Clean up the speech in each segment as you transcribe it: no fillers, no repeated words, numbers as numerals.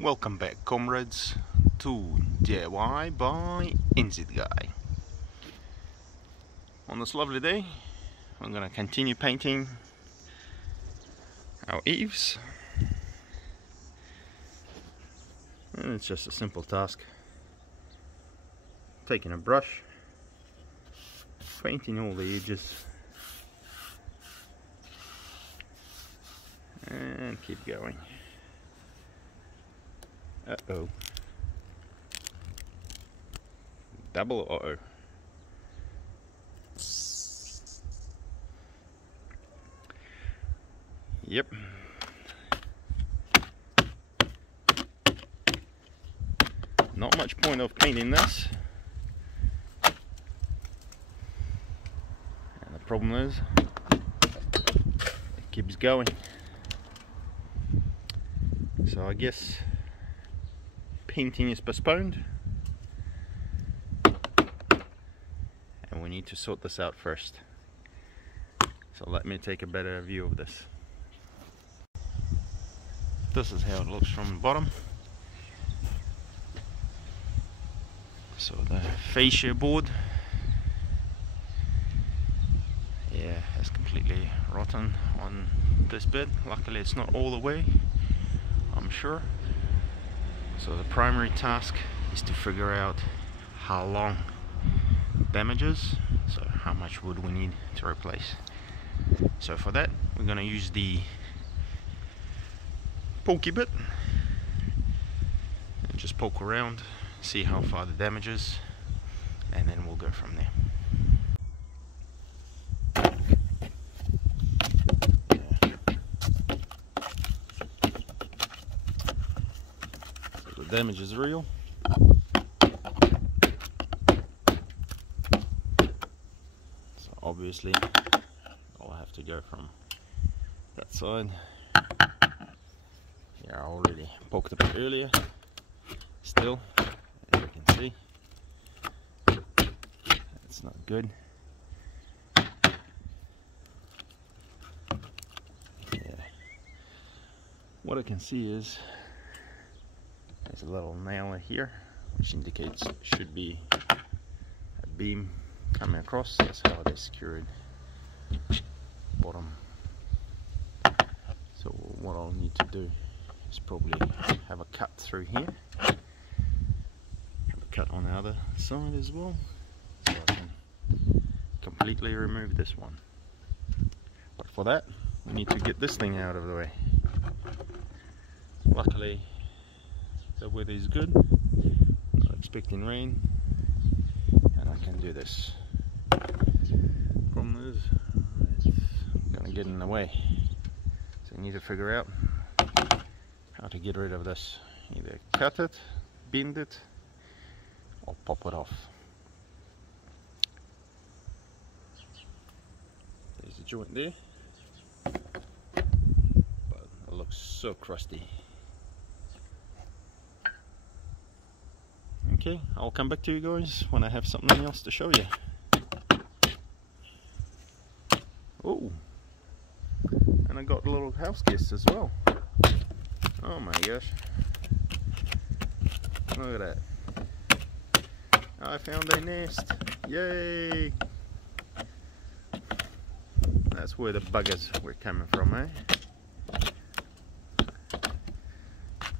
Welcome back, comrades, to DIY by NZ Guy. On this lovely day, I'm going to continue painting our eaves, and it's just a simple task. Taking a brush, painting all the edges, and keep going. Uh-oh. Double uh-oh. Yep. Not much point of painting this. And the problem is, it keeps going. So I guess painting is postponed, and we need to sort this out first. So let me take a better view of this. This is how it looks from the bottom. So the fascia board, yeah, has completely rotten on this bit. Luckily it's not all the way, I'm sure. So the primary task is to figure out how long damage is, so how much wood we need to replace. So for that we're going to use the pokey bit and just poke around, see how far the damage is, and then we'll go from there. The damage is real. So obviously I'll have to go from that side. Yeah, I already poked it earlier. Still, as you can see, it's not good. Yeah. What I can see is there's a little nail here, which indicates it should be a beam coming across. That's how they secured bottom. So what I'll need to do is probably have a cut through here, have a cut on the other side as well, so I can completely remove this one. But for that, we need to get this thing out of the way. Luckily the weather is good, not expecting rain, and I can do this. Problem is, it's gonna get in the way, so you need to figure out how to get rid of this. Either cut it, bend it, or pop it off. There's the joint there, but it looks so crusty. Okay, I'll come back to you guys when I have something else to show you. Oh, and I got a little house guest as well. Oh my gosh, look at that. I found a nest. Yay! That's where the buggers were coming from, eh?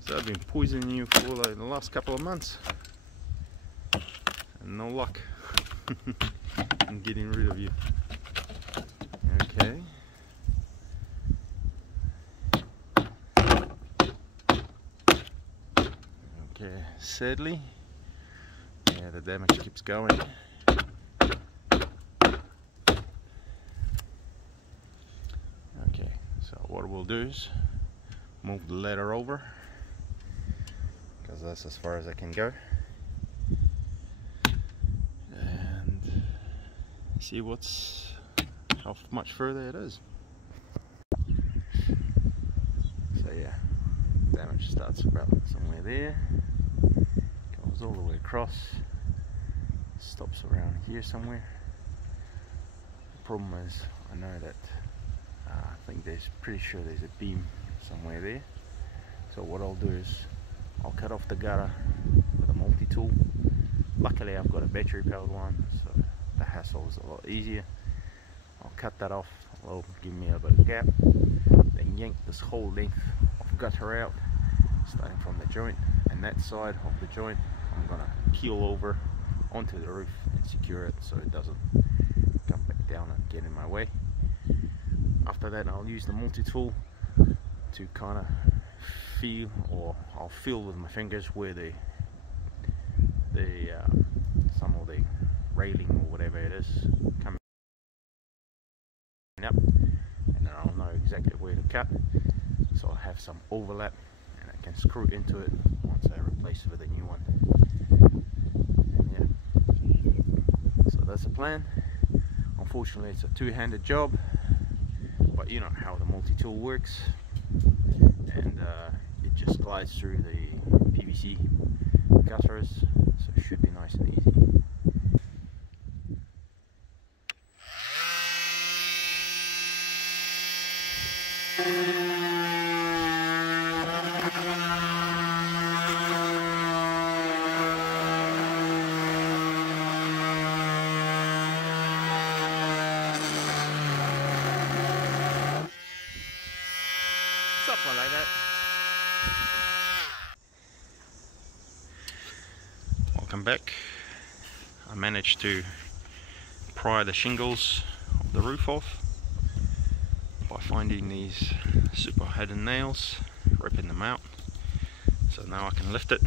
So I've been poisoning you for like the last couple of months. No luck in getting rid of you. Okay. Okay, sadly, yeah, the damage keeps going. Okay, so what we'll do is move the ladder over, because that's as far as I can go. See how much further it is. So yeah, damage starts about somewhere there, goes all the way across, stops around here somewhere. The problem is, I know that I think pretty sure there's a beam somewhere there. So what I'll do is I'll cut off the gutter with a multi-tool. Luckily I've got a battery powered one, so the hassle is a lot easier. I'll cut that off, it'll give me a bit of gap, then yank this whole length of gutter out, starting from the joint, and that side of the joint I'm gonna keel over onto the roof and secure it so it doesn't come back down and get in my way. After that I'll use the multi-tool to kind of feel, or I'll feel with my fingers where some of the railing or whatever it is coming up, and then I'll know exactly where to cut, so I'll have some overlap and I can screw into it once I replace it with a new one. And yeah, so that's the plan. Unfortunately it's a two-handed job, but you know how the multi-tool works, and it just glides through the PVC gutters, so it should be nice and easy. Something like that. Welcome back. I managed to pry the shingles of the roof off by finding these super hidden nails, ripping them out. So now I can lift it,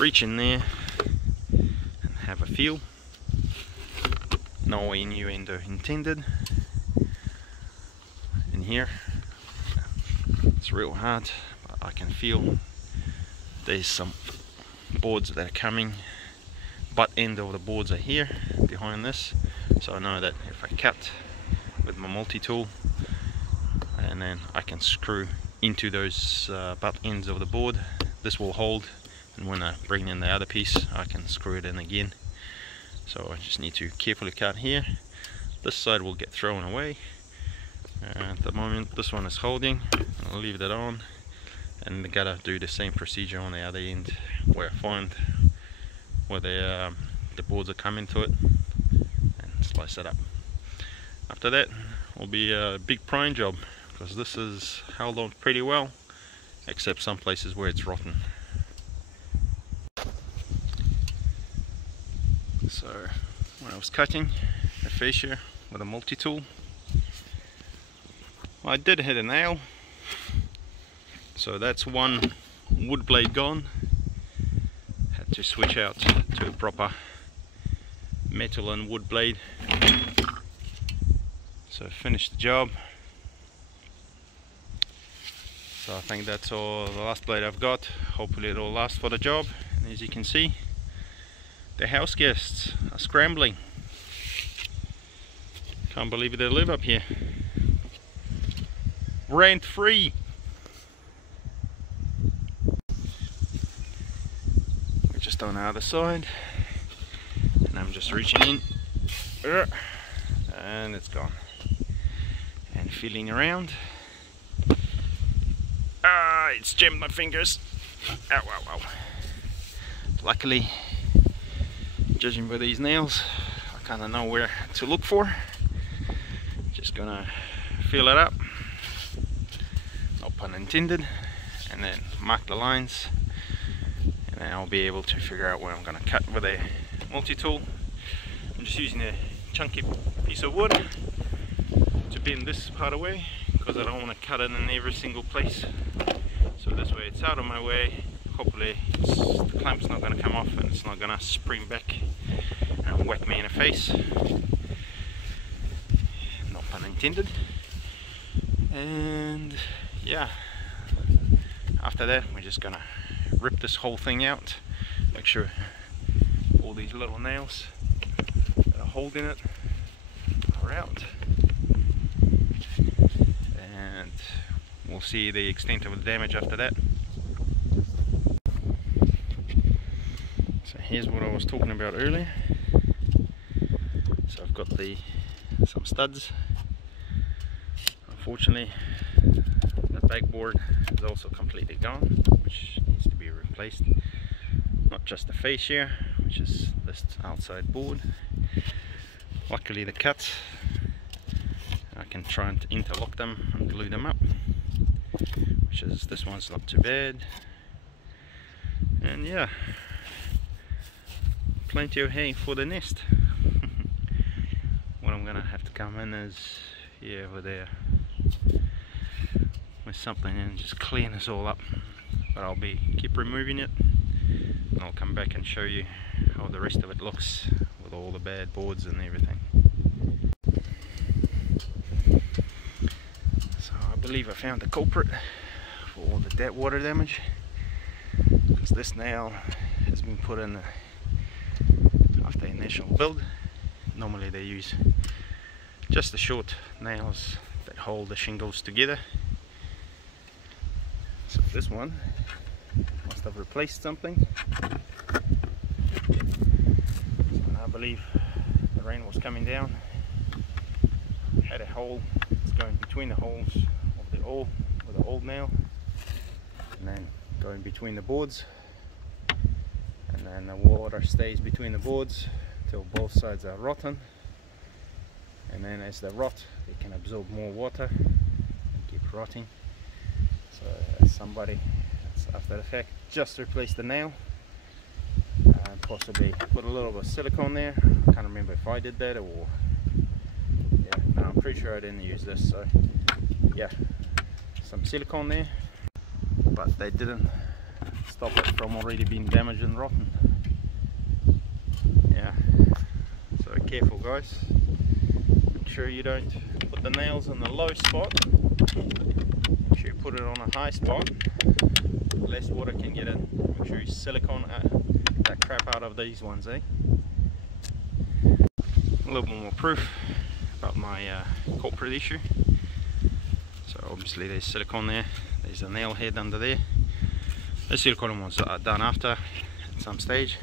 reach in there and have a feel. No innuendo intended. In here it's real hard, but I can feel there's some boards that are coming. Butt end of the boards are here behind this, so I know that if I cut with my multi-tool, and then I can screw into those butt ends of the board, this will hold, and when I bring in the other piece I can screw it in again. So I just need to carefully cut here. This side will get thrown away. At the moment this one is holding, I'll leave that on, and I gotta do the same procedure on the other end where I find where the boards are coming to it, and slice it up. After that will be a big prying job, because this is held on pretty well, except some places where it's rotten. So when I was cutting a fascia with a multi-tool, I did hit a nail, so that's one wood blade gone. Had to switch out to a proper metal and wood blade. So I finished the job. So I think that's all the last blade I've got. Hopefully it'll last for the job. And as you can see, the house guests are scrambling. Can't believe they live up here. Rent free. We're just on the other side, and I'm just reaching in, and it's gone. And feeling around. Ah, it's jammed my fingers. Ow, ow, ow. Luckily, judging by these nails, I kind of know where to look for. Just gonna feel it up, no pun intended, and then mark the lines, and then I'll be able to figure out where I'm gonna cut with a multi-tool. I'm just using a chunky piece of wood to bend this part away, because I don't want to cut it in every single place. So this way it's out of my way. Hopefully the clamp's not going to come off and it's not going to spring back and whack me in the face. No pun intended. And yeah, after that we're just going to rip this whole thing out. Make sure all these little nails that are holding it are out. And we'll see the extent of the damage after that. So here's what I was talking about earlier. So I've got some studs. Unfortunately, the backboard is also completely gone, which needs to be replaced. Not just the fascia, which is this outside board. Luckily the cuts, I can try and interlock them and glue them up, which is, this one's not too bad. And yeah, plenty of hay for the nest. What I'm gonna have to come in is, yeah, over there with something and just clean this all up. But I'll keep removing it, and I'll come back and show you how the rest of it looks with all the bad boards and everything. So I believe I found the culprit for all the water damage, because this nail has been put in after initial build. Normally they use just the short nails that hold the shingles together. So this one must have replaced something. So I believe the rain was coming down, had a hole, it's going between the holes of the old with the old nail, and then going between the boards, and then the water stays between the boards till both sides are rotten, and then as they rot it can absorb more water and keep rotting. So somebody after the fact just replaced the nail and possibly put a little bit of silicone there. I can't remember if I did that or, yeah, no, I'm pretty sure I didn't use this. So yeah, some silicone there, but they didn't stop it from already being damaged and rotten. Yeah, so careful guys, make sure you don't put the nails in the low spot. Make sure you put it on a high spot, less water can get in. Make sure you silicone that crap out of these ones, eh? A little bit more proof about my culprit issue. So obviously there's silicone there, there's a nail head under there. The silicone was done after at some stage.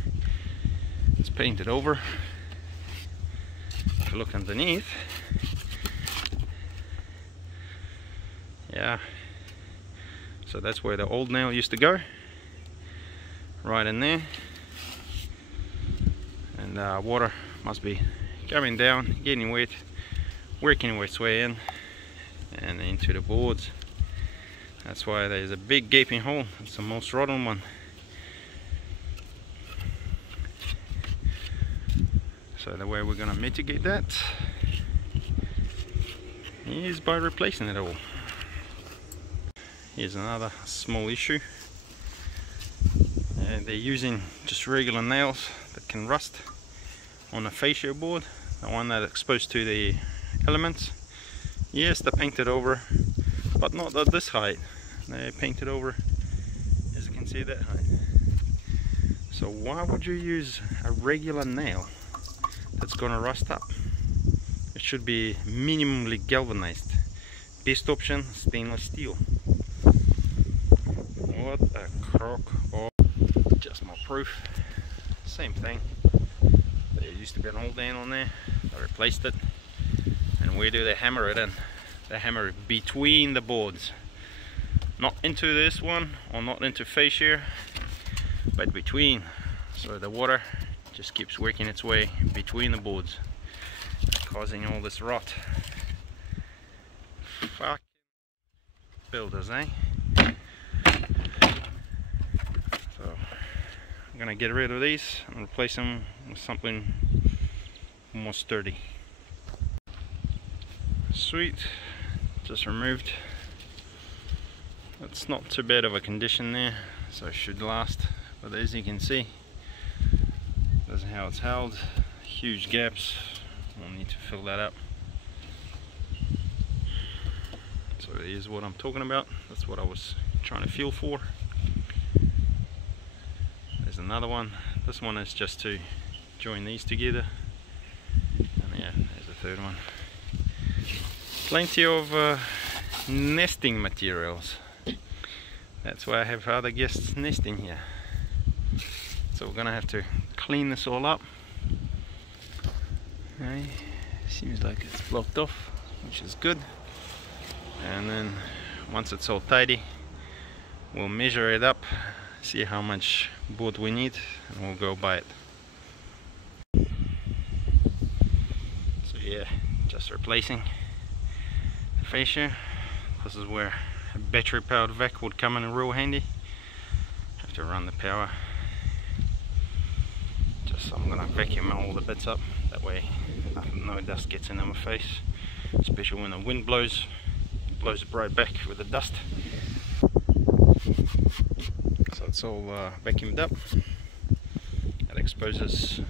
It's painted over. If you look underneath, yeah, so that's where the old nail used to go, right in there, and water must be coming down, getting wet, working its way in and into the boards. That's why there's a big gaping hole. It's the most rotten one. So the way we're going to mitigate that is by replacing it all. Here's another small issue. They're using just regular nails that can rust on a fascia board, the one that's exposed to the elements. Yes, they're painted over, but not at this height. They're painted over, as you can see, that height. So why would you use a regular nail that's gonna rust up? It should be minimally galvanized. Best option, stainless steel. What a crock of just more proof. Same thing. There used to be an old nail on there. I replaced it. And where do they hammer it in? They hammer it between the boards. Not into this one, or not into fascia, but between. So the water just keeps working its way between the boards, causing all this rot. Fuck builders, eh? So I'm gonna get rid of these and replace them with something more sturdy. Sweet, just removed. It's not too bad of a condition there, so it should last. But as you can see, this is how it's held. Huge gaps. We'll need to fill that up. So here's what I'm talking about. That's what I was trying to feel for. There's another one. This one is just to join these together. And yeah, there's the third one. Plenty of nesting materials. That's why I have other guests nesting here. So we're gonna have to clean this all up. Okay. Seems like it's blocked off, which is good. And then once it's all tidy, we'll measure it up, see how much board we need, and we'll go buy it. So yeah, just replacing the fascia. This is where a battery powered vac would come in real handy. Have to run the power. Just I'm gonna vacuum all the bits up, that way no dust gets into my face, especially when the wind blows. It blows it right back with the dust. So it's all vacuumed up. It exposes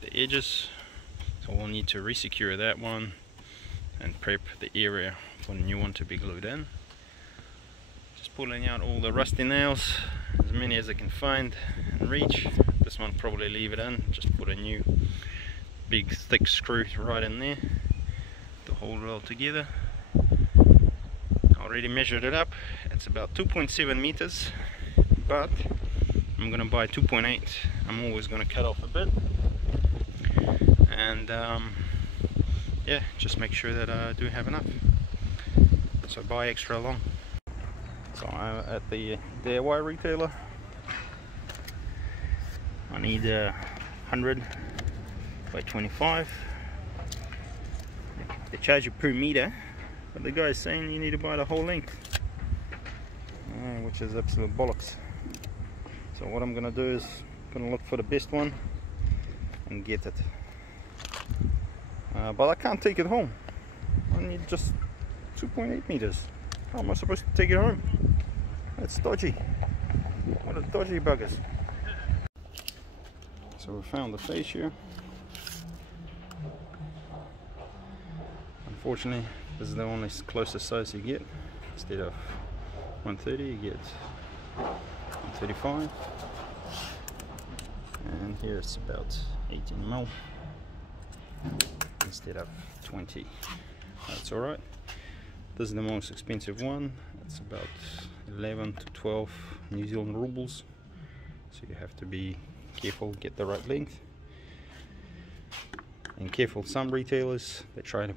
the edges, so we'll need to resecure that one and prep the area for the new one to be glued in. Just pulling out all the rusty nails, as many as I can find and reach. This one probably leave it in, just put a new big thick screw right in there to hold it all together. I already measured it up, it's about 2.7 meters, but I'm gonna buy 2.8. I'm always gonna cut off a bit, and yeah, just make sure that I do have enough, so buy extra long. So I'm at the DIY retailer. I need 100 by 25. They charge you per meter, but the guy's saying you need to buy the whole length, which is absolute bollocks. So what I'm gonna do is gonna look for the best one and get it. But I can't take it home. I need just 2.8 meters. How am I supposed to take it home? That's dodgy. What a dodgy buggers. So we found the fascia. Unfortunately, this is the only closest size you get. Instead of 130, you get 135. And here it's about 18 mil instead of 20. That's alright. This is the most expensive one. It's about 11 to 12 New Zealand rubles. So you have to be careful, get the right length. And careful, some retailers, they try to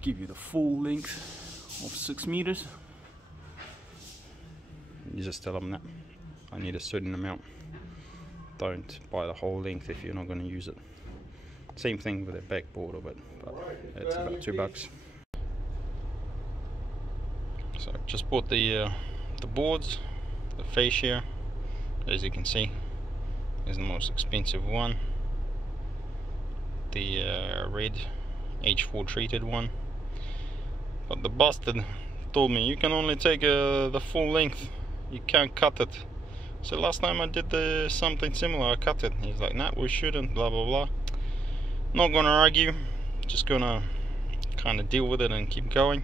give you the full length of 6 meters. You just tell them that I need a certain amount. Don't buy the whole length if you're not going to use it. Same thing with the backboard of it, but it's about $2. So I just bought the boards, the fascia. As you can see, is the most expensive one. The red H4 treated one. But the bastard told me you can only take the full length. You can't cut it. So last time I did something similar, I cut it. He's like, nah, we shouldn't, blah blah blah. Not gonna argue, just gonna kind of deal with it and keep going.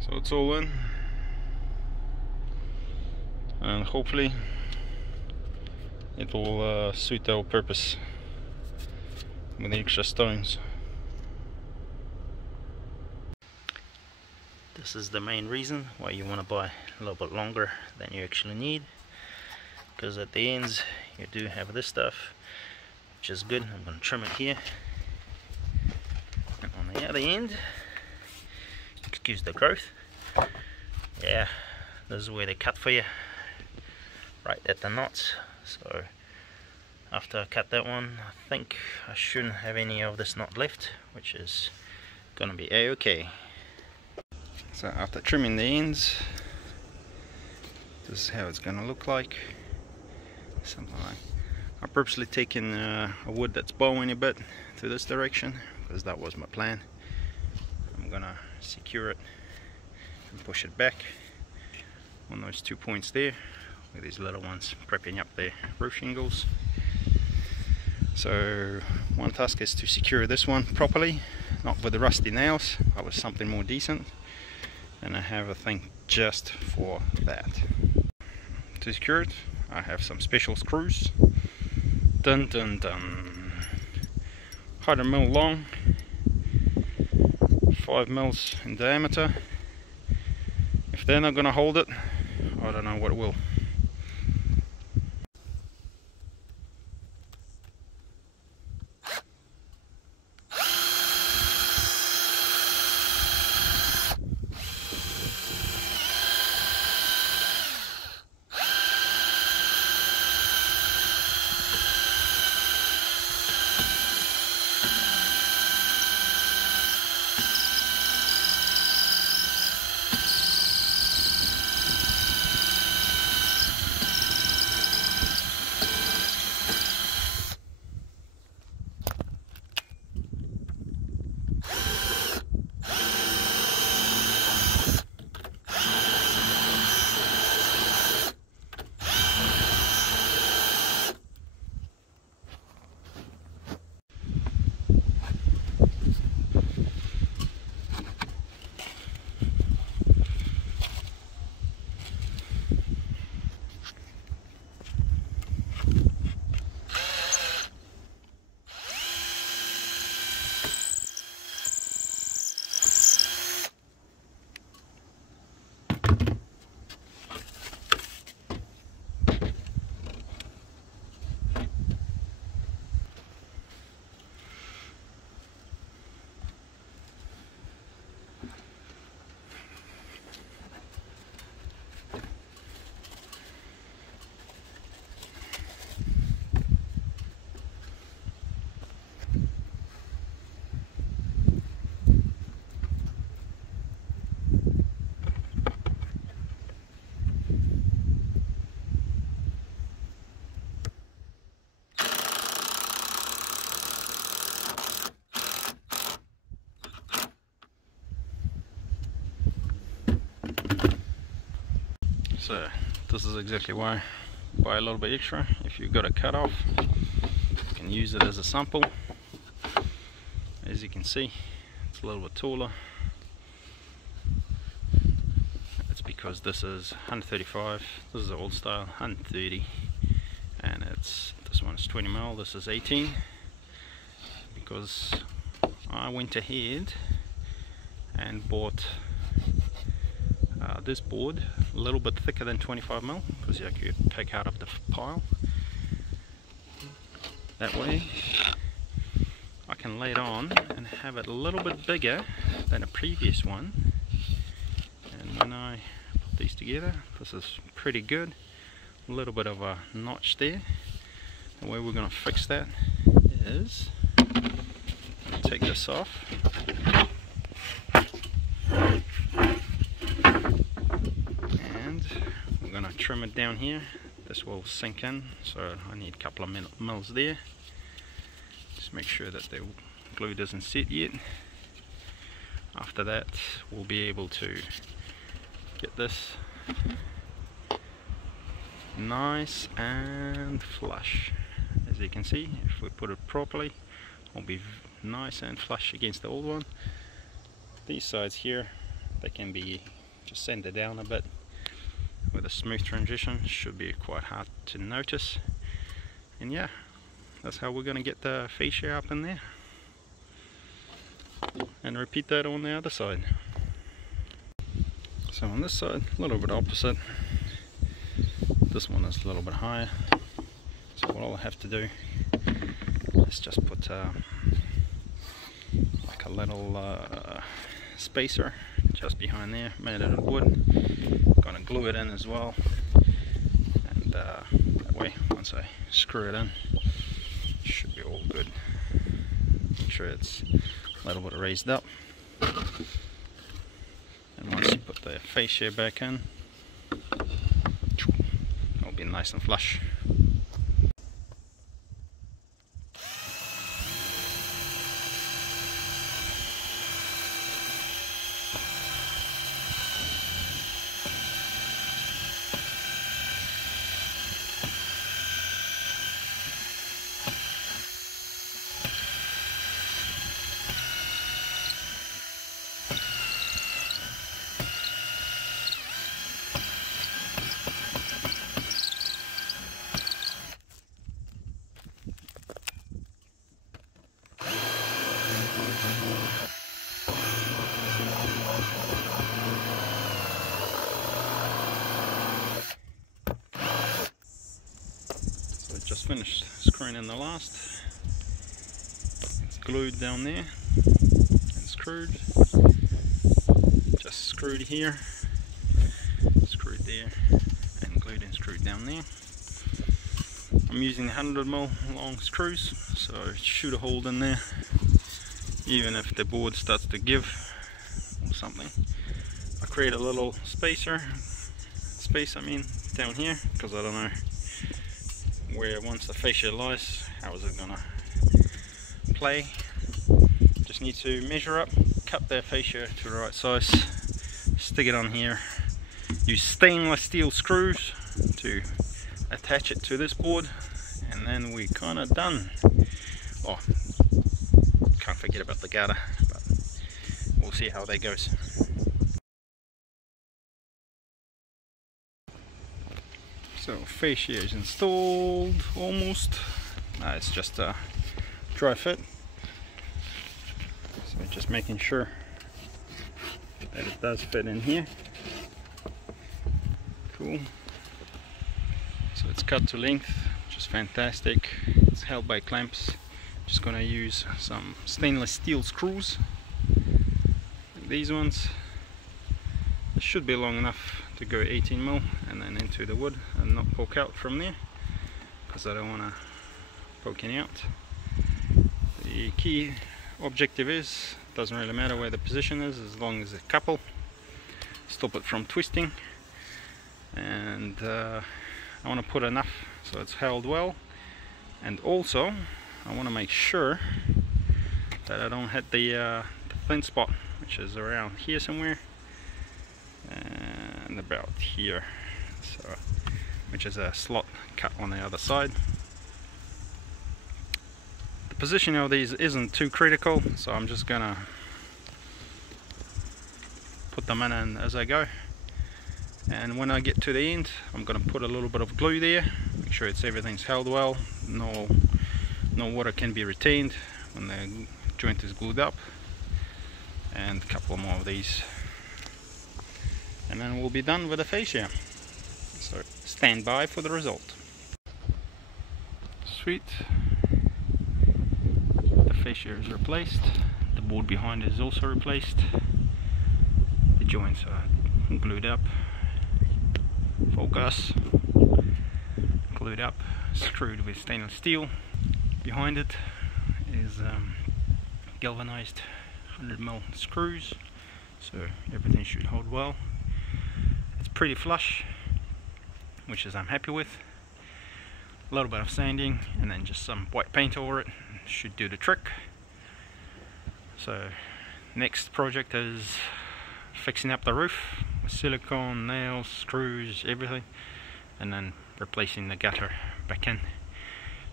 So it's all in, and hopefully it will suit our purpose with the extra stones. This is the main reason why you want to buy a little bit longer than you actually need, because at the ends you do have this stuff, which is good. I'm going to trim it here, and on the other end, excuse the growth, yeah, this is where they cut for you, right at the knots. So after I cut that one, I think I shouldn't have any of this knot left, which is going to be a-okay. So after trimming the ends, this is how it's going to look like. Something like, I've purposely taken a wood that's bowing a bit to this direction, because that was my plan. I'm going to secure it and push it back on those 2 points there, with these little ones prepping up the roof shingles. So one task is to secure this one properly, not with the rusty nails, but with something more decent. And I have a thing just for that. To secure it, I have some special screws. Dun dun dun. 100 mil long, 5 mils in diameter. If they're not gonna hold it, I don't know what will. So this is exactly why I buy a little bit extra. If you've got a cut off, you can use it as a sample. As you can see, it's a little bit taller. It's because this is 135, this is old style 130, and this one's 20mm, this is 18, because I went ahead and bought this board a little bit thicker than 25mm, because you could take out of the pile. That way I can lay it on and have it a little bit bigger than a previous one. And when I put these together, this is pretty good. A little bit of a notch there. The way we're going to fix that is take this off. And we're going to trim it down here. This will sink in, so I need a couple of mils there. Just make sure that the glue doesn't set yet. After that, we'll be able to get this nice and flush. As you can see, if we put it properly, it'll be nice and flush against the old one. These sides here, they can be just sanded down a bit with a smooth transition. Should be quite hard to notice. And yeah, that's how we're going to get the fascia up in there. And repeat that on the other side. So on this side, a little bit opposite. This one is a little bit higher. So what I'll have to do is just put like a little spacer just behind there, made out of wood. Gonna glue it in as well. And that way, once I screw it in, should be all good. Make sure it's a little bit raised up, and once you put the fascia back in, it'll be nice and flush. Just finished screwing in the last. It's glued down there and screwed. Just screwed here, screwed there, and glued and screwed down there. I'm using 100mm long screws, so shoot a hole in there. Even if the board starts to give or something, I create a little space down here, because I don't know where once the fascia lies, how is it gonna play. Just need to measure up, cut the fascia to the right size, stick it on here, use stainless steel screws to attach it to this board, and then we're kinda done. Oh, can't forget about the garter, but we'll see how that goes. So fascia is installed almost. It's just a dry fit. So just making sure that it does fit in here. Cool. So it's cut to length, which is fantastic. It's held by clamps. Just gonna use some stainless steel screws, like these ones. It should be long enough to go 18mm and then into the wood and not poke out from there, because I don't want to poke any out. The key objective is, doesn't really matter where the position is, as long as a couple stop it from twisting. And I want to put enough so it's held well, and also I want to make sure that I don't hit the thin spot, which is around here somewhere and about here. so, which is a slot cut on the other side. The positioning of these isn't too critical, so I'm just gonna put them in as I go. And when I get to the end, I'm gonna put a little bit of glue there, make sure everything's held well, no water can be retained when the joint is glued up, and a couple more of these, and then we'll be done with the fascia. So stand by for the result. Sweet, the fascia is replaced, the board behind is also replaced, the joints are glued up, focus, glued up, screwed with stainless steel. Behind it is galvanized 100mm screws, so everything should hold well. It's pretty flush, which is I'm happy with. A little bit of sanding and then just some white paint over it should do the trick. So next project is fixing up the roof with silicone, nails, screws, everything, and then replacing the gutter back in,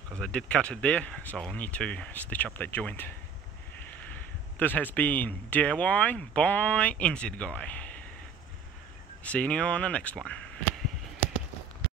because I did cut it there, so I'll need to stitch up that joint. This has been DIY by NZguy. See you on the next one.